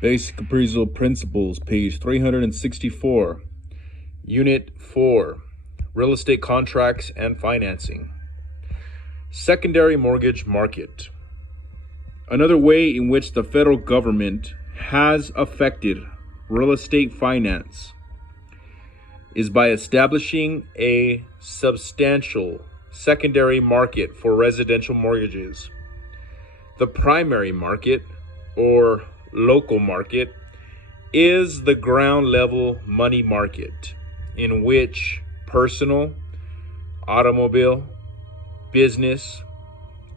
Basic Appraisal Principles, page 364. Unit 4, Real Estate Contracts and Financing. Secondary Mortgage Market. Another way in which the federal government has affected real estate finance is by establishing a substantial secondary market for residential mortgages. The primary market, or local market, is the ground level money market in which personal, automobile, business,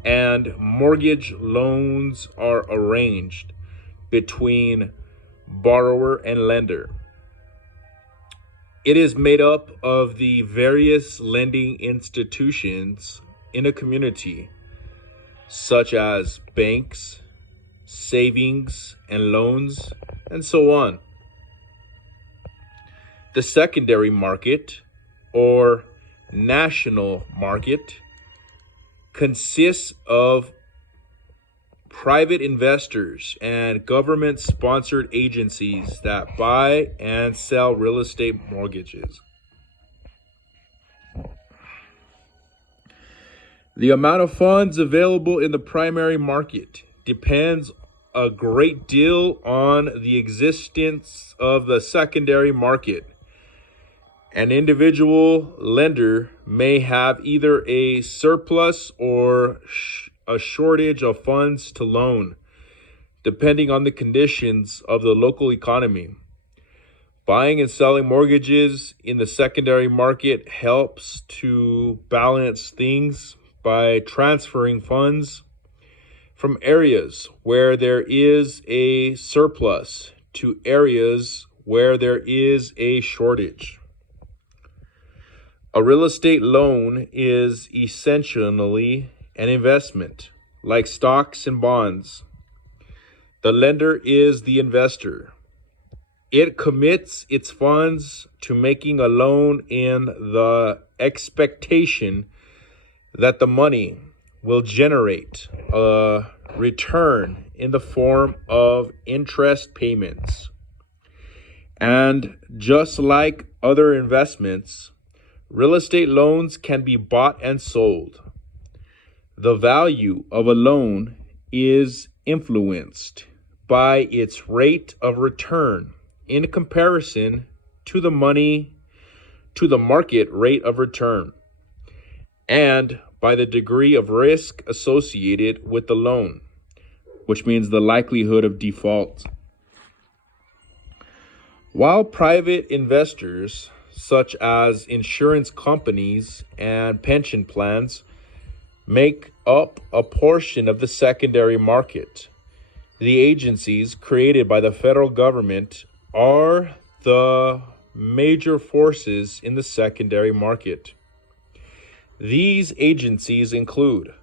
and mortgage loans are arranged between borrower and lender. It is made up of the various lending institutions in a community, such as banks, savings and loans, and so on. The secondary market, or national market, consists of private investors and government-sponsored agencies that buy and sell real estate mortgages. The amount of funds available in the primary market depends a great deal on the existence of the secondary market. An individual lender may have either a surplus or a shortage of funds to loan, depending on the conditions of the local economy. Buying and selling mortgages in the secondary market helps to balance things by transferring funds from areas where there is a surplus to areas where there is a shortage. A real estate loan is essentially an investment, like stocks and bonds. The lender is the investor. It commits its funds to making a loan in the expectation that the money will generate a return in the form of interest payments. And just like other investments, real estate loans can be bought and sold. The value of a loan is influenced by its rate of return in comparison to the market rate of return, and by the degree of risk associated with the loan, which means the likelihood of default. While private investors, such as insurance companies and pension plans, make up a portion of the secondary market, the agencies created by the federal government are the major forces in the secondary market. These agencies include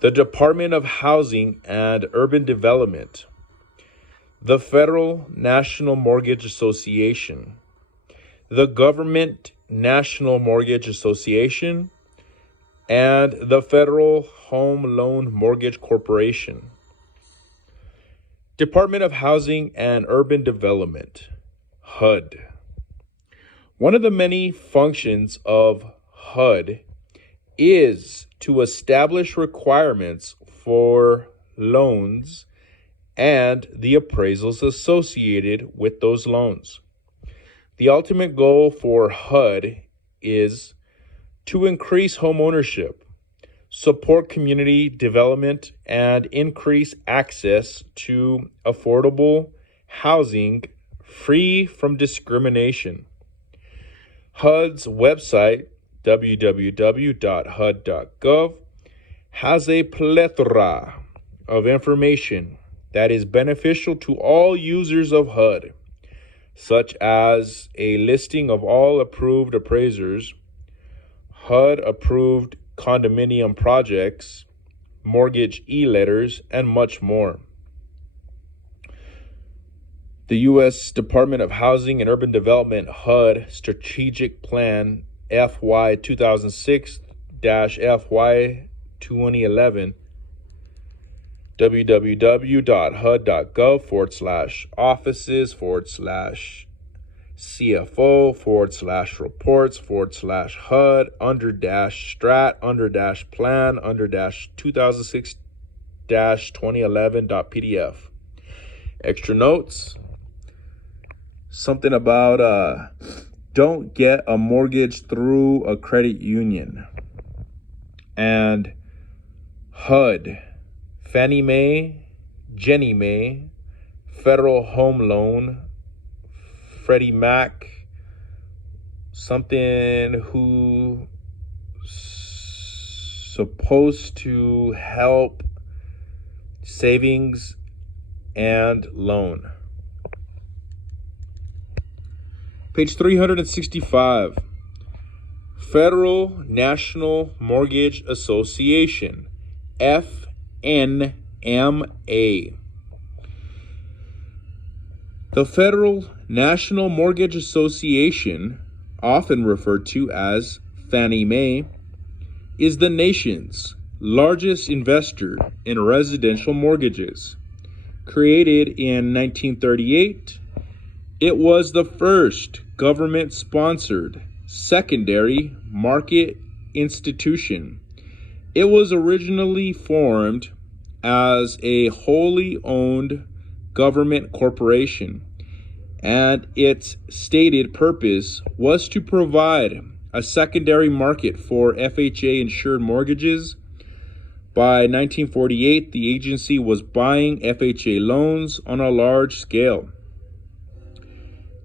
the Department of Housing and Urban Development, the Federal National Mortgage Association, the Government National Mortgage Association, and the Federal Home Loan Mortgage Corporation. Department of Housing and Urban Development, HUD. One of the many functions of HUD is to establish requirements for loans and the appraisals associated with those loans. The ultimate goal for HUD is to increase home ownership, support community development, and increase access to affordable housing free from discrimination. HUD's website, www.hud.gov, has a plethora of information that is beneficial to all users of HUD, such as a listing of all approved appraisers, HUD-approved condominium projects, mortgage e-letters, and much more. The U.S. Department of Housing and Urban Development HUD Strategic Plan FY 2006-FY 2011 www.hud.gov/offices/CFO/strat/under-strat/2011.pdf. Extra notes, something about don't get a mortgage through a credit union. And HUD, Fannie Mae, Ginnie Mae, Federal Home Loan, Freddie Mac, something who supposed to help savings and loan. Page 365. Federal National Mortgage Association, FNMA. The Federal National Mortgage Association, often referred to as Fannie Mae, is the nation's largest investor in residential mortgages. Created in 1938, it was the first government-sponsored secondary market institution. It was originally formed as a wholly owned government corporation, and its stated purpose was to provide a secondary market for FHA insured mortgages. By 1948, the agency was buying FHA loans on a large scale.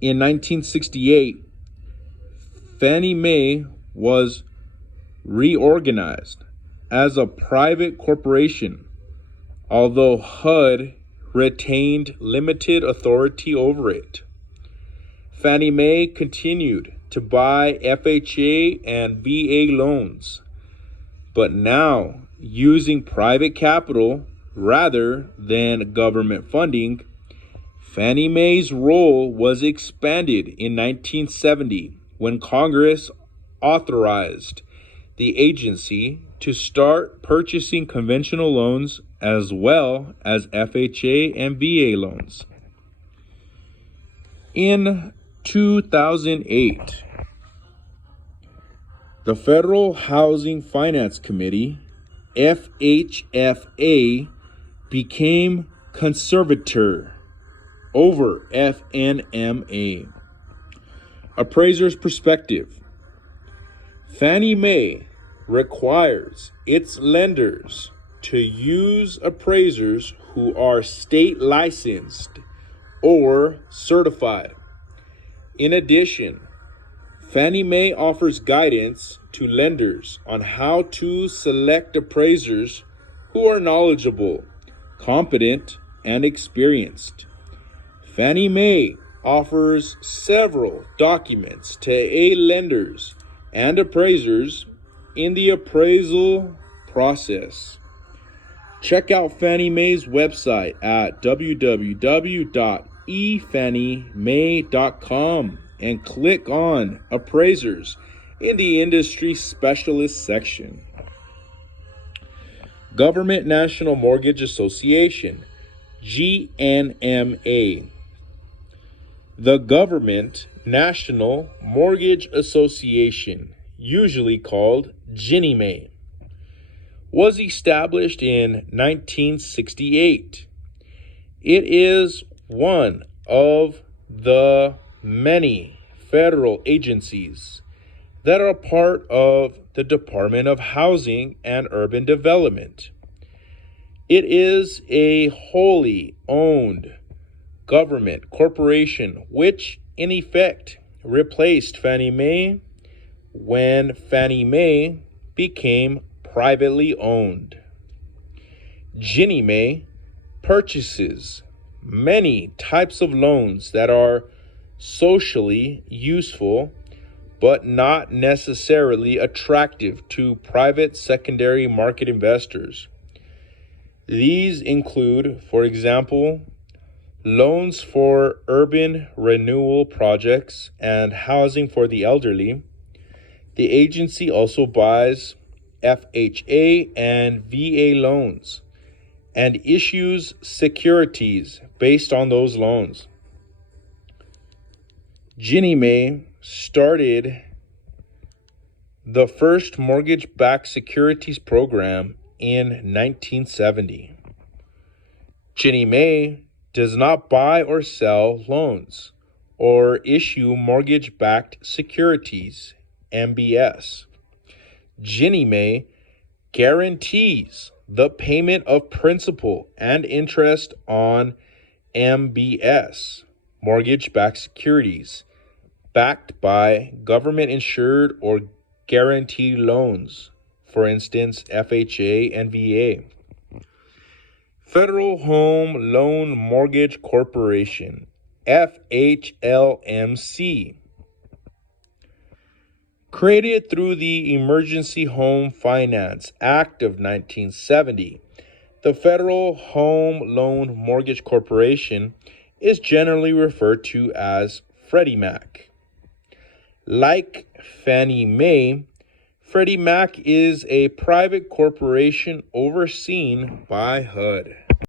In 1968, Fannie Mae was reorganized as a private corporation, although HUD retained limited authority over it. Fannie Mae continued to buy FHA and VA loans, but now using private capital rather than government funding. Fannie Mae's role was expanded in 1970 when Congress authorized the agency to start purchasing conventional loans as well as FHA and VA loans. In 2008, the Federal Housing Finance Committee, FHFA, became conservator over FNMA. Appraiser's perspective. Fannie Mae requires its lenders to use appraisers who are state licensed or certified. In addition, Fannie Mae offers guidance to lenders on how to select appraisers who are knowledgeable, competent, and experienced. Fannie Mae offers several documents to aid lenders and appraisers in the appraisal process. Check out Fannie Mae's website at www.efanniemay.com and click on Appraisers in the Industry Specialist section. Government National Mortgage Association, GNMA. The Government National Mortgage Association, usually called GNMA, was established in 1968. It is one of the many federal agencies that are part of the Department of Housing and Urban Development. It is a wholly owned government corporation which, in effect, replaced Fannie Mae when Fannie Mae became privately owned. Ginnie Mae purchases many types of loans that are socially useful but not necessarily attractive to private secondary market investors. These include, for example, loans for urban renewal projects and housing for the elderly. The agency also buys FHA and VA loans and issues securities based on those loans. GNMA started the first mortgage-backed securities program in 1970. GNMA does not buy or sell loans or issue mortgage-backed securities, MBS. GNMA guarantees the payment of principal and interest on MBS, mortgage-backed securities, backed by government-insured or guaranteed loans, for instance, FHA and VA. Federal Home Loan Mortgage Corporation, FHLMC. Created through the Emergency Home Finance Act of 1970, the Federal Home Loan Mortgage Corporation is generally referred to as Freddie Mac. Like Fannie Mae, Freddie Mac is a private corporation overseen by HUD.